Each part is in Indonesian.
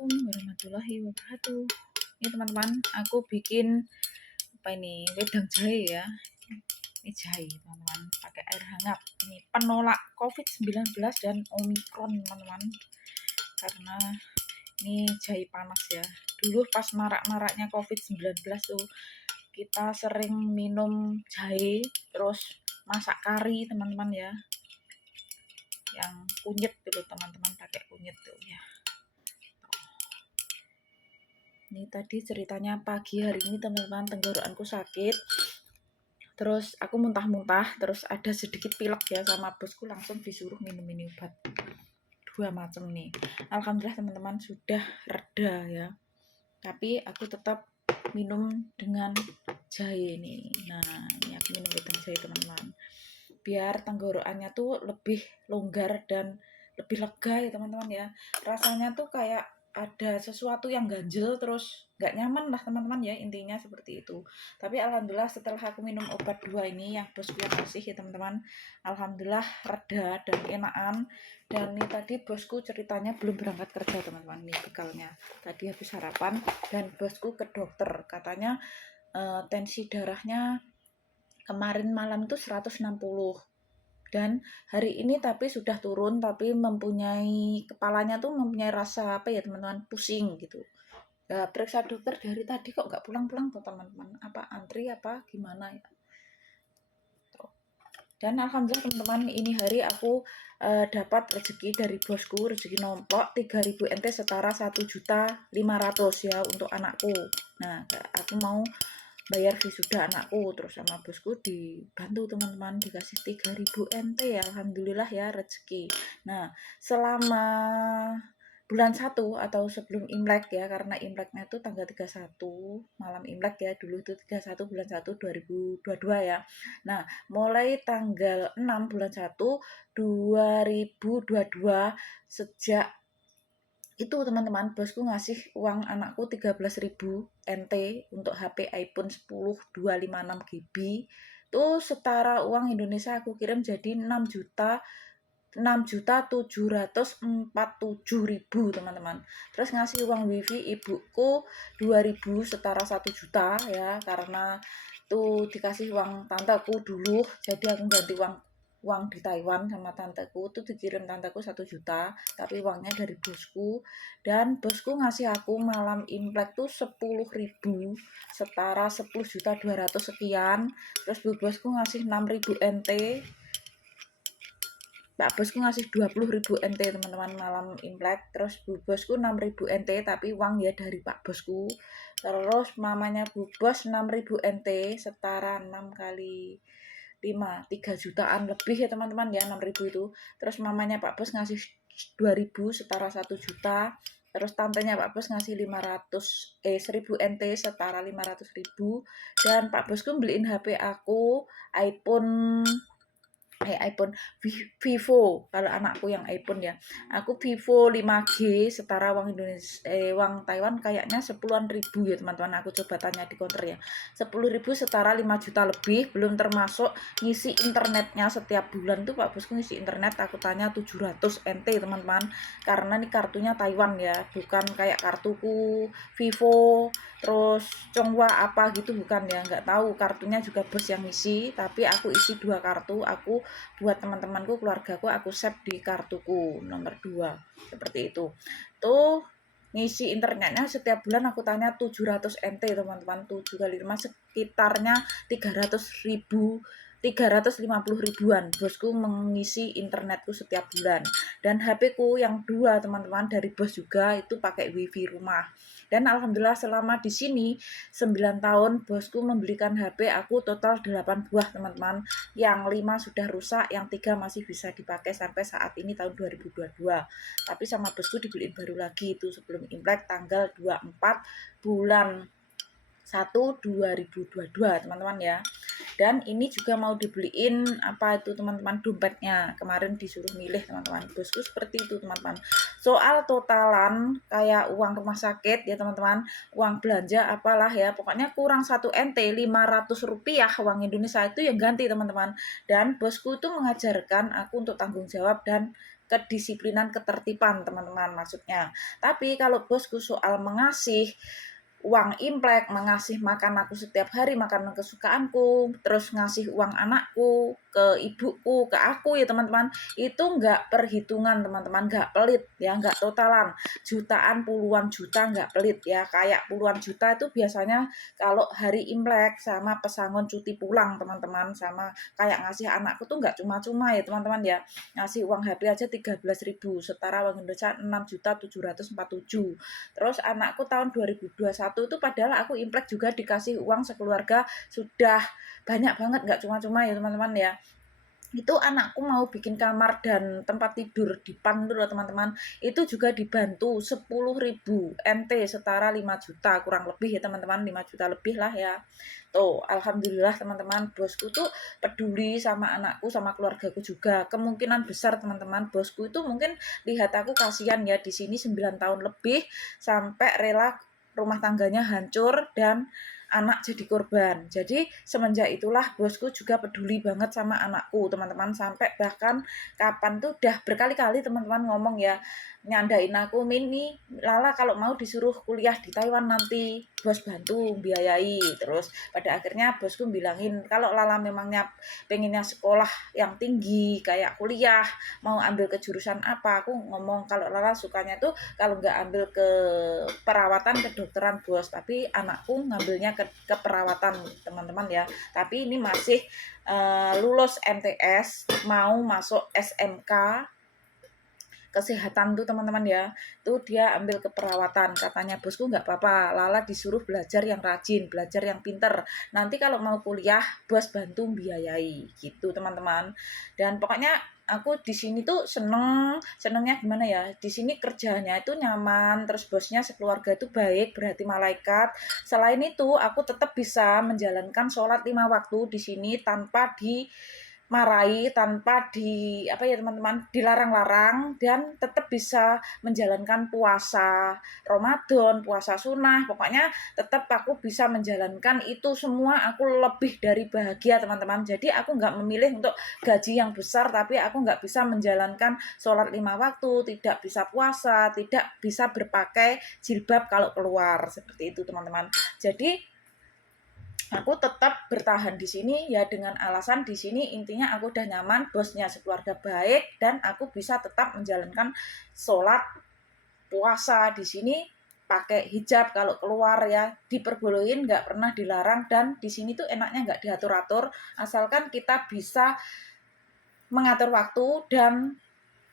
Assalamualaikum warahmatullahi wabarakatuh. Ini teman-teman, aku bikin wedang jahe ya. Ini jahe teman-teman, pakai air hangat. Ini penolak COVID-19 dan Omikron teman-teman. Karena ini jahe panas ya. Dulu pas marak-maraknya COVID-19 tuh kita sering minum jahe, terus masak kari teman-teman ya. Yang kunyit dulu teman-teman, pakai kunyit tuh ya. Ini tadi ceritanya pagi hari ini teman-teman, tenggorokanku sakit. Terus aku muntah-muntah, terus ada sedikit pilek ya, sama bosku langsung disuruh minum ini obat. 2 macam nih. Alhamdulillah teman-teman sudah reda ya. Tapi aku tetap minum dengan jahe ini. Nah, ini aku minum wedang jahe teman-teman. Biar tenggorokannya tuh lebih longgar dan lebih lega ya teman-teman ya. Rasanya tuh kayak ada sesuatu yang ganjel, terus nggak nyaman lah teman-teman ya, intinya seperti itu. Tapi alhamdulillah setelah aku minum obat 2 ini yang bosku yang kasih ya teman-teman, alhamdulillah reda dan enakan. Dan ini tadi bosku ceritanya belum berangkat kerja teman-teman, ini bekalnya tadi habis sarapan. Dan bosku ke dokter, katanya tensi darahnya kemarin malam itu 160, dan hari ini tapi sudah turun, tapi kepalanya tuh mempunyai rasa apa ya teman-teman, pusing gitu. Periksa dokter dari tadi kok nggak pulang-pulang tuh teman-teman, apa antri apa gimana ya. Dan alhamdulillah teman-teman, ini hari aku dapat rezeki dari bosku, rezeki nomplok 3.000 NT setara 1.500.000 ya untuk anakku. Nah, aku mau bayar wisuda anakku, terus sama bosku dibantu teman-teman, dikasih 3.000 NT ya, alhamdulillah ya rezeki. Nah, selama bulan 1 atau sebelum Imlek ya, karena Imleknya itu tanggal 31 malam Imlek ya, dulu itu 31 bulan 1 2022 ya. Nah, mulai tanggal 6 bulan 1 2022, sejak itu teman-teman, bosku ngasih uang anakku 13.000 NT untuk HP iPhone 10 256 GB. Itu setara uang Indonesia aku kirim jadi 6.747.000 teman-teman. Terus ngasih uang wifi ibuku 2.000 setara 1 juta ya, karena tuh dikasih uang tanteku dulu, jadi aku ganti uang di Taiwan sama tanteku, tuh dikirim tanteku 1 juta, tapi uangnya dari bosku. Dan bosku ngasih aku malam Imlek tuh 10.000 setara 10.200.000 sekian. Terus bosku ngasih 6.000 NT, Pak bosku ngasih 20.000 NT teman-teman malam Imlek. Terus bu bosku 6.000 NT, tapi uang ya dari pak bosku. Terus mamanya bu bos 6.000 NT setara 6 kali 5, 3 jutaan lebih ya teman-teman ya, 6.000 itu. Terus mamanya pak bos ngasih 2.000 setara 1 juta. Terus tantenya pak bos ngasih 1.000 NT setara 500.000. Dan pak bosku beliin HP aku iPhone Vivo, kalau anakku yang iPhone ya. Aku Vivo 5G setara uang Indonesia, uang Taiwan kayaknya 10-an ribu ya teman-teman. Aku coba tanya di counter ya. 10.000 setara 5 juta lebih, belum termasuk ngisi internetnya setiap bulan tuh Pak Bosku ngisi internet, aku tanya 700 NT teman-teman. Karena nih kartunya Taiwan ya, bukan kayak kartuku Vivo terus Chonghua apa gitu, bukan ya. Nggak tahu, kartunya juga bos yang ngisi, tapi aku isi 2 kartu. Aku buat teman-temanku, keluargaku, aku save di kartuku nomor 2 seperti itu. Tuh ngisi internetnya setiap bulan aku tanya 700 NT teman-teman, 7 kali 5 sekitarnya 300.000, 350.000-an bosku mengisi internetku setiap bulan. Dan HP ku yang 2 teman-teman dari bos juga itu pakai wifi rumah. Dan alhamdulillah selama di sini 9 tahun bosku membelikan HP aku total 8 buah teman-teman. Yang 5 sudah rusak, yang 3 masih bisa dipakai sampai saat ini tahun 2022. Tapi sama bosku dibeliin baru lagi itu sebelum Imlek tanggal 24 bulan 1 2022 teman-teman ya. Dan ini juga mau dibeliin apa itu teman-teman, dompetnya. Kemarin disuruh milih teman-teman, bosku seperti itu teman-teman. Soal totalan kayak uang rumah sakit ya teman-teman, uang belanja apalah ya, pokoknya kurang 1 NT 500 rupiah uang Indonesia itu yang ganti teman-teman. Dan bosku itu mengajarkan aku untuk tanggung jawab dan kedisiplinan, ketertiban teman-teman maksudnya. Tapi kalau bosku soal mengasih uang Imlek, mengasih makan aku setiap hari, makanan kesukaanku, terus ngasih uang anakku ke ibuku, ke aku ya teman-teman, itu nggak perhitungan teman-teman, nggak pelit ya, nggak totalan, jutaan, puluhan juta nggak pelit ya, kayak puluhan juta itu biasanya kalau hari Imlek sama pesangon cuti pulang teman-teman, sama kayak ngasih anakku tuh nggak cuma-cuma ya teman-teman ya, ngasih uang HP aja 13.000, setara uang Indonesia 6.747. Terus anakku tahun 2021 itu padahal aku Imlek juga dikasih uang sekeluarga sudah banyak banget, nggak cuma-cuma ya teman-teman ya. Itu anakku mau bikin kamar dan tempat tidur di PAN dulu teman-teman, itu juga dibantu 10.000 NT, setara 5 juta kurang lebih ya teman-teman, 5 juta lebih lah ya. Tuh alhamdulillah teman-teman, bosku tuh peduli sama anakku sama keluargaku juga. Kemungkinan besar teman-teman bosku itu mungkin lihat aku kasihan ya di sini 9 tahun lebih sampai rela rumah tangganya hancur dan anak jadi korban. Jadi semenjak itulah bosku juga peduli banget sama anakku teman-teman, sampai bahkan kapan tuh udah berkali-kali teman-teman ngomong ya, nyandain aku, Mini, Lala kalau mau disuruh kuliah di Taiwan nanti bos bantu biayai. Terus pada akhirnya bosku bilangin kalau Lala memangnya pengennya sekolah yang tinggi kayak kuliah, mau ambil ke jurusan apa, aku ngomong kalau Lala sukanya tuh kalau nggak ambil ke perawatan kedokteran bos, tapi anakku ngambilnya ke perawatan teman-teman ya. Tapi ini masih lulus MTS, mau masuk SMK kesehatan tuh teman-teman ya, tuh dia ambil keperawatan. Katanya bosku nggak apa-apa, Lala disuruh belajar yang rajin, belajar yang pinter, nanti kalau mau kuliah bos bantu biayai gitu teman-teman. Dan pokoknya aku di sini tuh senengnya gimana ya, di sini kerjanya itu nyaman, terus bosnya sekeluarga itu baik, berarti malaikat. Selain itu aku tetap bisa menjalankan sholat 5 waktu di sini tanpa marahi, tanpa apa ya teman-teman, dilarang-larang, dan tetap bisa menjalankan puasa Ramadan, puasa sunnah, pokoknya tetap aku bisa menjalankan itu semua. Aku lebih dari bahagia teman-teman. Jadi aku nggak memilih untuk gaji yang besar, tapi aku nggak bisa menjalankan sholat 5 waktu, tidak bisa puasa, tidak bisa berpakai jilbab kalau keluar, seperti itu teman-teman. Jadi aku tetap bertahan di sini ya dengan alasan di sini intinya aku udah nyaman, bosnya sekeluarga baik, dan aku bisa tetap menjalankan sholat, puasa di sini, pakai hijab kalau keluar ya, diperbolehin, nggak pernah dilarang. Dan di sini tuh enaknya nggak diatur-atur, asalkan kita bisa mengatur waktu dan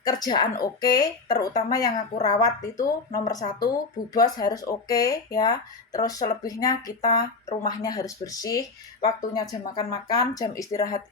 kerjaan oke, terutama yang aku rawat itu nomor 1, Bu Bos harus oke ya. Terus selebihnya kita rumahnya harus bersih, waktunya jam makan-makan, jam istirahat,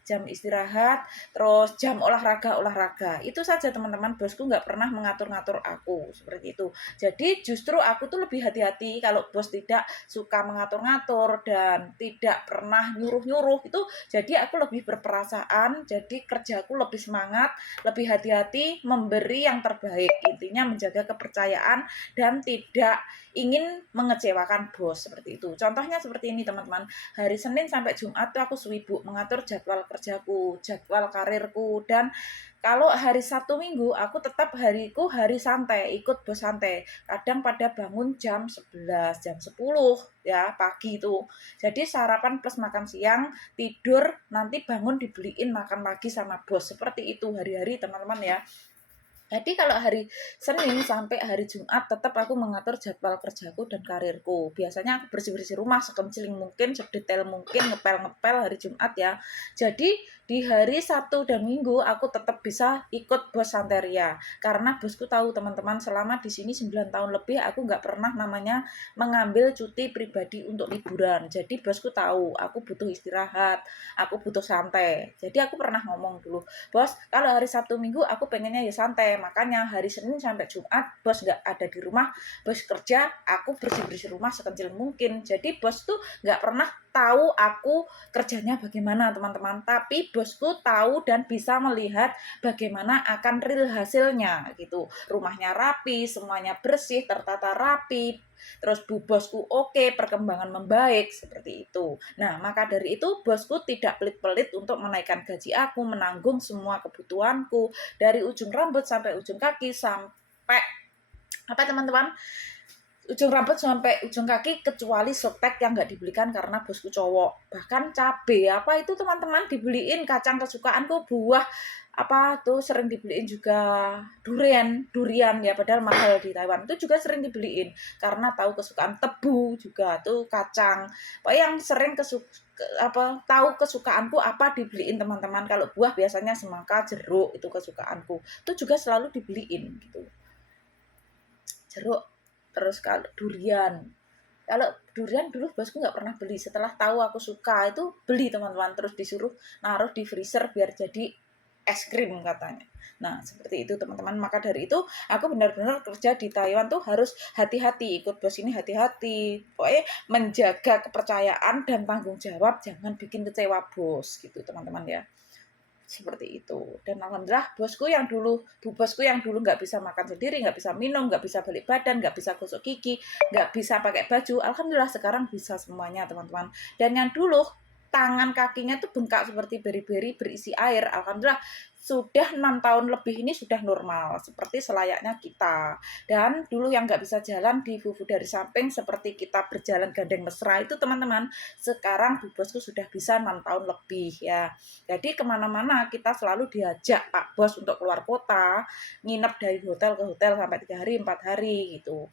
terus jam olahraga. Itu saja teman-teman, bosku nggak pernah mengatur-ngatur aku seperti itu. Jadi justru aku tuh lebih hati-hati kalau bos tidak suka mengatur-ngatur dan tidak pernah nyuruh-nyuruh itu. Jadi aku lebih berperasaan, jadi kerjaku lebih semangat, lebih hati-hati, memberi yang terbaik, intinya menjaga kepercayaan dan tidak ingin mengecewakan bos, seperti itu. Contohnya seperti ini teman-teman, hari Senin sampai Jumat tuh aku sibuk mengatur jadwal kerjaku, jadwal karirku, dan kalau hari Sabtu Minggu aku tetap hariku hari santai, ikut bos santai. Kadang pada bangun jam 11, jam 10 ya pagi itu. Jadi sarapan plus makan siang, tidur, nanti bangun dibeliin makan pagi sama bos. Seperti itu hari-hari teman-teman ya. Jadi kalau hari Senin sampai hari Jumat tetap aku mengatur jadwal kerjaku dan karirku. Biasanya aku bersih-bersih rumah sekeciling mungkin, sedetail mungkin, ngepel-ngepel hari Jumat ya. Jadi di hari Sabtu dan Minggu aku tetap bisa ikut bos santeria. Karena bosku tahu teman-teman, selama di sini 9 tahun lebih aku nggak pernah namanya mengambil cuti pribadi untuk liburan. Jadi bosku tahu aku butuh istirahat, aku butuh santai. Jadi aku pernah ngomong dulu, bos kalau hari Sabtu Minggu aku pengennya ya santai, makanya hari Senin sampai Jumat bos nggak ada di rumah, bos kerja, aku bersih-bersih rumah sekecil mungkin. Jadi bos tuh nggak pernah tahu aku kerjanya bagaimana teman-teman, tapi bosku tahu dan bisa melihat bagaimana akan real hasilnya gitu. Rumahnya rapi, semuanya bersih, tertata rapi, terus bosku oke, perkembangan membaik, seperti itu. Nah, maka dari itu bosku tidak pelit-pelit untuk menaikkan gaji aku, menanggung semua kebutuhanku dari ujung rambut sampai ujung kaki, sampai apa teman-teman, ujung rambut sampai ujung kaki, kecuali softtek yang nggak dibelikan karena bosku cowok. Bahkan cabe apa itu teman-teman dibeliin, kacang kesukaanku, buah apa tuh sering dibeliin juga, durian ya, padahal mahal di Taiwan itu juga sering dibeliin karena tahu kesukaan. Tebu juga tuh, kacang pokoknya yang sering tahu kesukaanku apa dibeliin teman-teman. Kalau buah biasanya semangka, jeruk, itu kesukaanku, itu juga selalu dibeliin gitu, jeruk. Terus kalau durian dulu bosku nggak pernah beli, setelah tahu aku suka itu beli teman-teman, terus disuruh naruh di freezer biar jadi es krim katanya. Nah seperti itu teman-teman. Maka dari itu aku benar-benar kerja di Taiwan tuh harus hati-hati, ikut bos ini hati-hati, pokoknya menjaga kepercayaan dan tanggung jawab, jangan bikin kecewa bos gitu teman-teman ya, seperti itu. Dan alhamdulillah bosku yang dulu nggak bisa makan sendiri, nggak bisa minum, nggak bisa balik badan, nggak bisa gosok gigi, nggak bisa pakai baju, alhamdulillah sekarang bisa semuanya teman-teman. Dan yang dulu tangan kakinya tuh bengkak seperti beri-beri berisi air, alhamdulillah sudah 6 tahun lebih ini sudah normal seperti selayaknya kita. Dan dulu yang nggak bisa jalan di fufu dari samping seperti kita berjalan gandeng mesra itu teman-teman, sekarang bu bosku sudah bisa 6 tahun lebih ya. Jadi kemana-mana kita selalu diajak Pak Bos untuk keluar kota, nginep dari hotel ke hotel sampai 3 hari 4 hari gitu.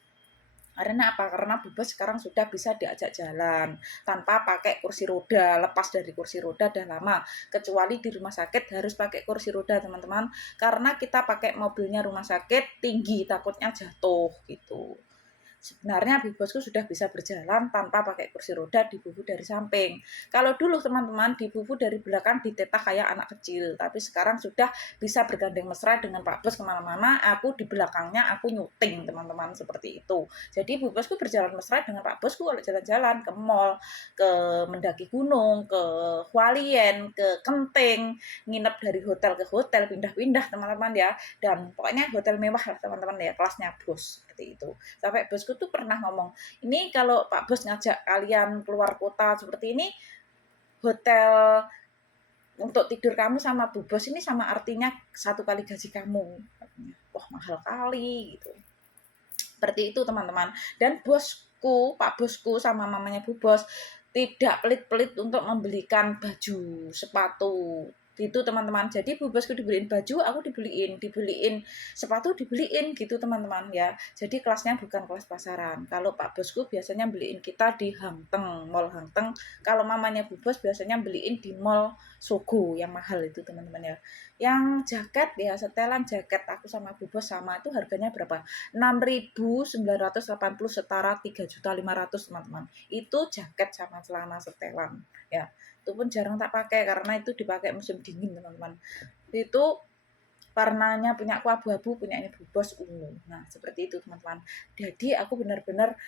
Karena apa? Karena Bu Bos sekarang sudah bisa diajak jalan tanpa pakai kursi roda, lepas dari kursi roda dah lama. Kecuali di rumah sakit harus pakai kursi roda teman-teman, karena kita pakai mobilnya rumah sakit tinggi, takutnya jatuh gitu. Sebenarnya Bu Bosku sudah bisa berjalan tanpa pakai kursi roda di bubu dari samping. Kalau dulu teman-teman di bubu dari belakang ditetah kayak anak kecil, tapi sekarang sudah bisa bergandeng mesra dengan Pak Bos kemana-mana. Aku di belakangnya aku nyuting teman-teman, seperti itu. Jadi Bu Bosku berjalan mesra dengan Pak Bosku kalau jalan-jalan ke mall, ke mendaki gunung, ke Hualien, ke Kenting, nginep dari hotel ke hotel, pindah-pindah teman-teman ya. Dan pokoknya hotel mewah lah teman-teman ya, kelasnya bos, seperti itu. Sampai bosku tuh pernah ngomong, ini kalau Pak Bos ngajak kalian keluar kota seperti ini, hotel untuk tidur kamu sama Bu Bos ini sama artinya 1 kali gaji kamu. Wah mahal kali gitu. Seperti itu teman-teman. Dan bosku, Pak Bosku sama mamanya Bu Bos tidak pelit-pelit untuk membelikan baju, sepatu, gitu teman-teman. Jadi Bu Bosku dibeliin baju, aku dibeliin sepatu, dibeliin gitu teman-teman ya. Jadi kelasnya bukan kelas pasaran. Kalau Pak Bosku biasanya beliin kita di Hangteng, Mall Hangteng. Kalau mamanya Bu Bos biasanya beliin di Mall Sogo yang mahal itu teman-teman ya. Yang jaket ya, setelan jaket aku sama Bu Bos sama itu harganya berapa? 6.980 setara 3.500.000 teman-teman. Itu jaket sama celana setelan ya. Itu pun jarang tak pakai karena itu dipakai musim dingin teman-teman. Itu warnanya punya aku abu-abu, punyanya Bu Bos ungu. Nah seperti itu teman-teman. Jadi aku benar-benar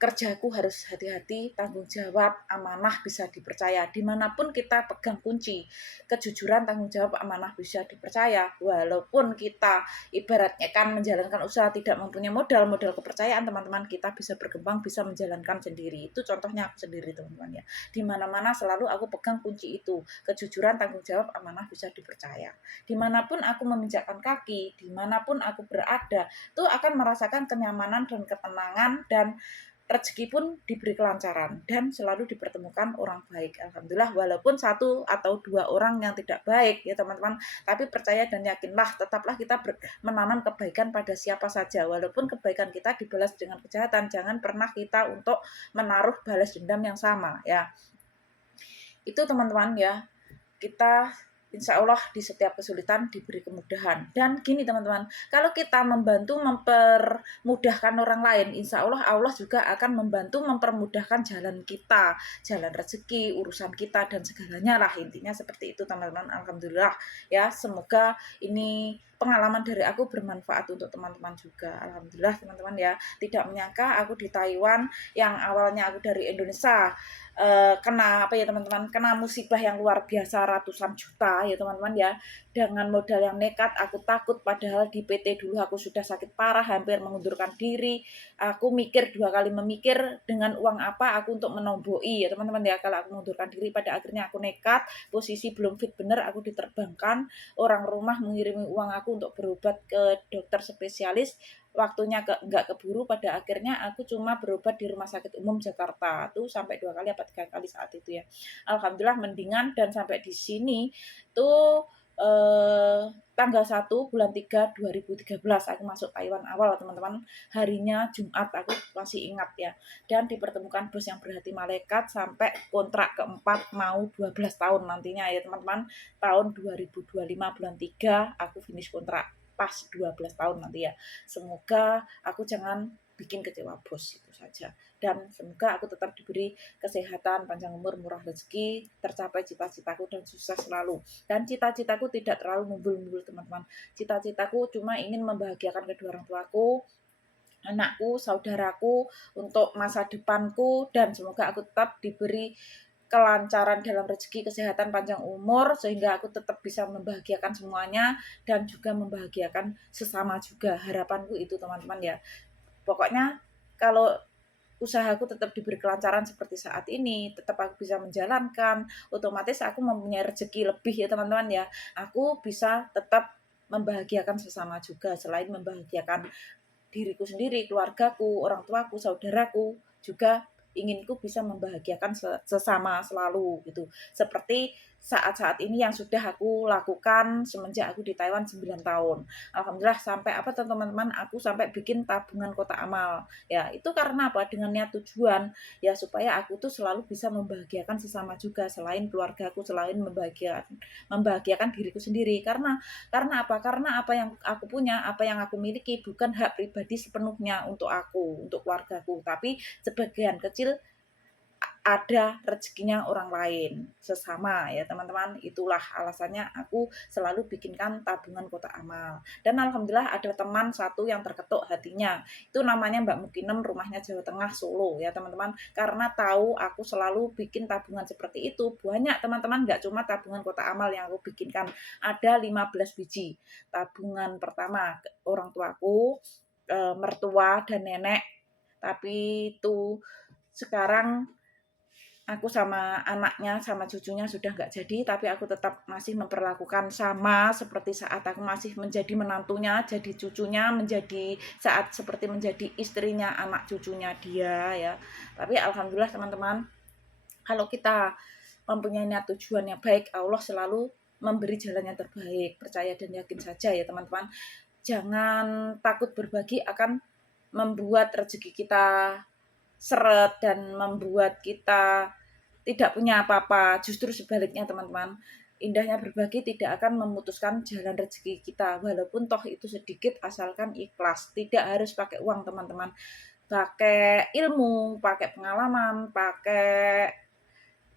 kerjaku harus hati-hati, tanggung jawab, amanah bisa dipercaya. Dimanapun kita pegang kunci, kejujuran, tanggung jawab, amanah bisa dipercaya. Walaupun kita ibaratnya kan menjalankan usaha tidak mempunyai modal kepercayaan teman-teman, kita bisa berkembang, bisa menjalankan sendiri. Itu contohnya aku sendiri teman-teman ya. Dimana-mana selalu aku pegang kunci itu, kejujuran, tanggung jawab, amanah bisa dipercaya. Dimanapun aku meminjakkan kaki, dimanapun aku berada, itu akan merasakan kenyamanan dan ketenangan, dan rezeki pun diberi kelancaran dan selalu dipertemukan orang baik. Alhamdulillah, walaupun 1 atau 2 orang yang tidak baik ya teman-teman, tapi percaya dan yakinlah, tetaplah kita menanam kebaikan pada siapa saja. Walaupun kebaikan kita dibalas dengan kejahatan, jangan pernah kita untuk menaruh balas dendam yang sama ya. Itu teman-teman ya. Kita insya Allah di setiap kesulitan diberi kemudahan. Dan gini teman-teman, kalau kita membantu mempermudahkan orang lain, insya Allah Allah juga akan membantu mempermudahkan jalan kita, jalan rezeki, urusan kita, dan segalanya lah, intinya seperti itu teman-teman. Alhamdulillah ya, semoga ini pengalaman dari aku bermanfaat untuk teman-teman juga. Alhamdulillah teman-teman ya, tidak menyangka aku di Taiwan yang awalnya aku dari Indonesia kena apa ya teman-teman, kena musibah yang luar biasa ratusan juta ya teman-teman ya, dengan modal yang nekat. Aku takut padahal di PT dulu aku sudah sakit parah hampir mengundurkan diri. Aku mikir 2 kali memikir dengan uang apa aku untuk menomboi ya teman-teman ya, kalau aku mengundurkan diri. Pada akhirnya aku nekat, posisi belum fit bener, aku diterbangkan, orang rumah mengirimi uang aku untuk berobat ke dokter spesialis. Waktunya nggak keburu, pada akhirnya aku cuma berobat di Rumah Sakit Umum Jakarta tuh sampai 2 kali apa 3 kali saat itu ya. Alhamdulillah mendingan, dan sampai di sini tuh tanggal 1 bulan 3 2013 aku masuk Taiwan awal teman-teman. Harinya Jumat, aku masih ingat ya. Dan dipertemukan bos yang berhati malaikat sampai kontrak keempat mau 12 tahun nantinya ya teman-teman. Tahun 2025 bulan 3 aku finish kontrak pas 12 tahun nanti ya. Semoga aku jangan bikin kecewa bos, itu saja. Dan semoga aku tetap diberi kesehatan, panjang umur, murah rezeki, tercapai cita-citaku dan sukses selalu. Dan cita-citaku tidak terlalu mumbul-mumbul teman-teman. Cita-citaku cuma ingin membahagiakan kedua orang tuaku, anakku, saudaraku, untuk masa depanku, dan semoga aku tetap diberi kelancaran dalam rezeki, kesehatan, panjang umur, sehingga aku tetap bisa membahagiakan semuanya dan juga membahagiakan sesama juga. Harapanku itu teman-teman ya. Pokoknya kalau usahaku tetap diberi kelancaran seperti saat ini, tetap aku bisa menjalankan, otomatis aku mempunyai rezeki lebih ya teman-teman ya. Aku bisa tetap membahagiakan sesama juga, selain membahagiakan diriku sendiri, keluargaku, orang tuaku, saudaraku, juga inginku bisa membahagiakan sesama selalu gitu. Seperti saat-saat ini yang sudah aku lakukan semenjak aku di Taiwan 9 tahun. Alhamdulillah sampai apa teman-teman, aku sampai bikin tabungan kotak amal. Ya, itu karena apa? Dengan niat tujuan ya supaya aku tuh selalu bisa membahagiakan sesama juga, selain keluargaku, selain membahagiakan diriku sendiri. Karena apa? Karena apa yang aku punya, apa yang aku miliki bukan hak pribadi sepenuhnya untuk aku, untuk keluargaku, tapi sebagian kecil ada rezekinya orang lain, sesama ya teman-teman. Itulah alasannya aku selalu bikinkan tabungan kotak amal. Dan alhamdulillah ada teman satu yang terketuk hatinya. Itu namanya Mbak Mukinem, rumahnya Jawa Tengah, Solo ya teman-teman. Karena tahu aku selalu bikin tabungan seperti itu. Banyak teman-teman, nggak cuma tabungan kotak amal yang aku bikinkan. Ada 15 biji. Tabungan pertama orang tuaku, mertua dan nenek. Tapi itu sekarang aku sama anaknya, sama cucunya sudah nggak jadi, tapi aku tetap masih memperlakukan sama seperti saat aku masih menjadi menantunya, jadi cucunya, menjadi saat seperti menjadi istrinya, anak cucunya dia ya. Tapi alhamdulillah teman-teman, kalau kita mempunyai niat tujuan yang baik, Allah selalu memberi jalan yang terbaik. Percaya dan yakin saja ya teman-teman. Jangan takut berbagi, akan membuat rezeki kita seret dan membuat kita tidak punya apa-apa. Justru sebaliknya teman-teman, indahnya berbagi tidak akan memutuskan jalan rezeki kita, walaupun toh itu sedikit, asalkan ikhlas. Tidak harus pakai uang teman-teman, pakai ilmu, pakai pengalaman, pakai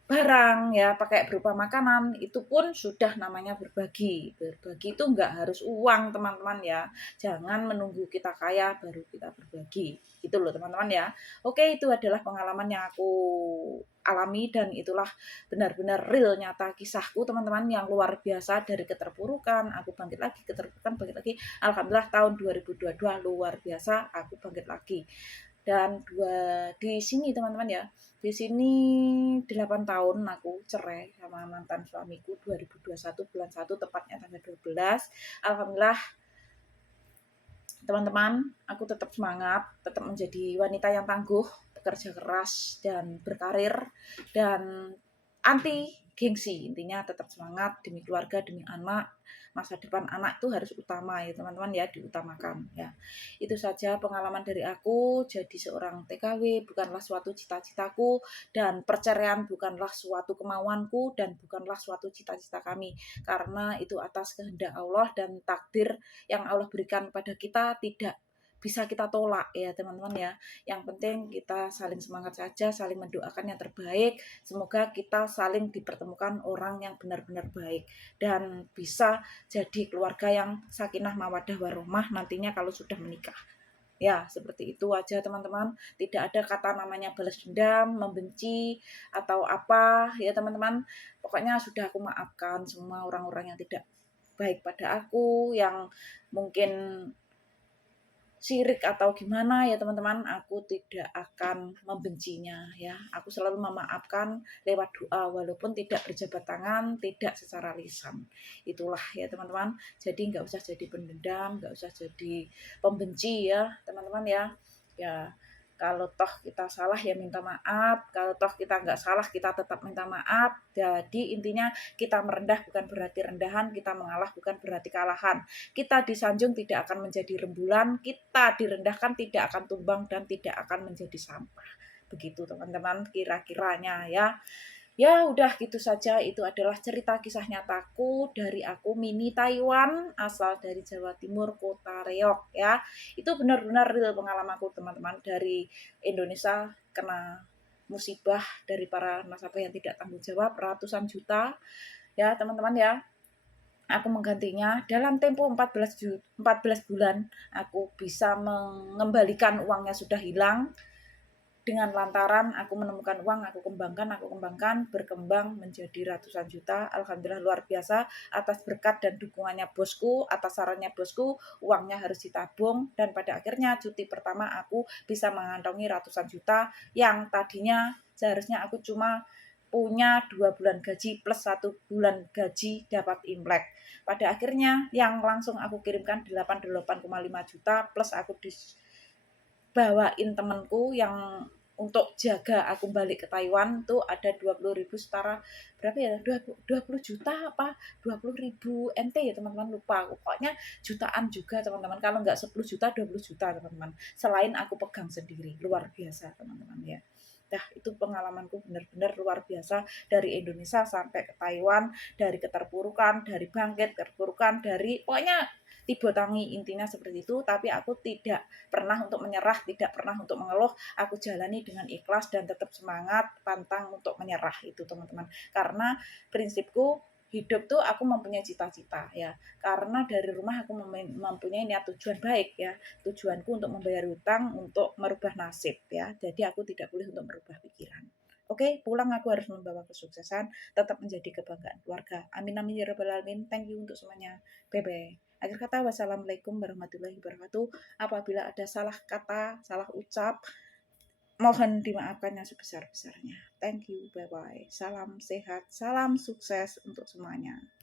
barang ya, pakai berupa makanan, itu pun sudah namanya berbagi. Berbagi itu enggak harus uang teman-teman ya. Jangan menunggu kita kaya baru kita berbagi. Gitu loh teman-teman ya. Oke, itu adalah pengalaman yang aku alami, dan itulah benar-benar real nyata kisahku teman-teman, yang luar biasa. Dari keterpurukan aku bangkit lagi, keterpurukan bangkit lagi. Alhamdulillah tahun 2022 luar biasa, aku bangkit lagi. Dan di sini teman-teman ya, di sini 8 tahun aku cerai sama mantan suamiku 2021 bulan 1, tepatnya tanggal 12. Alhamdulillah teman-teman, aku tetap semangat, tetap menjadi wanita yang tangguh, bekerja keras dan berkarir, dan anti gengsi. Intinya tetap semangat demi keluarga, demi anak. Masa depan anak itu harus utama ya teman-teman ya, diutamakan ya. Itu saja pengalaman dari aku. Jadi seorang TKW bukanlah suatu cita-citaku, dan perceraian bukanlah suatu kemauanku, dan bukanlah suatu cita-cita kami, karena itu atas kehendak Allah dan takdir yang Allah berikan pada kita. Tidak bisa kita tolak ya teman-teman ya. Yang penting kita saling semangat saja, saling mendoakan yang terbaik. Semoga kita saling dipertemukan orang yang benar-benar baik dan bisa jadi keluarga yang sakinah mawaddah warahmah nantinya kalau sudah menikah. Ya, seperti itu aja teman-teman. Tidak ada kata namanya balas dendam, membenci, atau apa ya teman-teman. Pokoknya sudah aku maafkan semua orang-orang yang tidak baik pada aku, yang mungkin sirik atau gimana ya teman-teman, aku tidak akan membencinya ya. Aku selalu memaafkan lewat doa walaupun tidak berjabat tangan, tidak secara lisan. Itulah ya teman-teman. Jadi nggak usah jadi pendendam, nggak usah jadi pembenci ya teman-teman ya. Ya, kalau toh kita salah ya minta maaf, kalau toh kita nggak salah kita tetap minta maaf. Jadi intinya kita merendah bukan berarti rendahan, kita mengalah bukan berarti kalahan. Kita disanjung tidak akan menjadi rembulan, kita direndahkan tidak akan tumbang dan tidak akan menjadi sampah. Begitu teman-teman kira-kiranya ya. Ya udah gitu saja, itu adalah cerita kisah nyataku dari aku Mini Taiwan, asal dari Jawa Timur, kota Reok ya. Itu benar-benar real pengalamanku teman-teman, dari Indonesia kena musibah dari para nasabah yang tidak tanggung jawab ratusan juta ya teman-teman ya. Aku menggantinya dalam tempo 14 bulan. Aku bisa mengembalikan uangnya sudah hilang dengan lantaran aku menemukan uang, aku kembangkan, berkembang menjadi ratusan juta. Alhamdulillah luar biasa atas berkat dan dukungannya bosku, atas sarannya bosku, uangnya harus ditabung dan pada akhirnya cuti pertama aku bisa mengantongi ratusan juta yang tadinya seharusnya aku cuma punya 2 bulan gaji plus 1 bulan gaji dapat Imlek. Pada akhirnya yang langsung aku kirimkan 88,5 juta plus aku bawain temenku yang untuk jaga aku balik ke Taiwan tuh ada 20.000 setara berapa ya, 20 juta apa 20.000 NT ya teman-teman, lupa pokoknya jutaan juga teman-teman, kalau nggak 10 juta 20 juta teman-teman, selain aku pegang sendiri. Luar biasa teman-teman ya. Nah, itu pengalamanku benar-benar luar biasa dari Indonesia sampai ke Taiwan, dari keterpurukan, dari bangkit, keterpurukan, dari pokoknya tiba tangi, intinya seperti itu. Tapi aku tidak pernah untuk menyerah, tidak pernah untuk mengeluh, aku jalani dengan ikhlas dan tetap semangat, pantang untuk menyerah itu teman-teman. Karena prinsipku hidup tuh aku mempunyai cita-cita ya. Karena dari rumah aku mempunyai niat tujuan baik ya. Tujuanku untuk membayar hutang, untuk merubah nasib ya. Jadi aku tidak boleh untuk merubah pikiran. Oke, pulang aku harus membawa kesuksesan, tetap menjadi kebanggaan keluarga. Amin amin ya rabbal alamin. Thank you untuk semuanya. Bye bye. Akhir kata, wassalamualaikum warahmatullahi wabarakatuh. Apabila ada salah kata, salah ucap, mohon dimaafkan yang sebesar-besarnya. Thank you, bye-bye. Salam sehat, salam sukses untuk semuanya.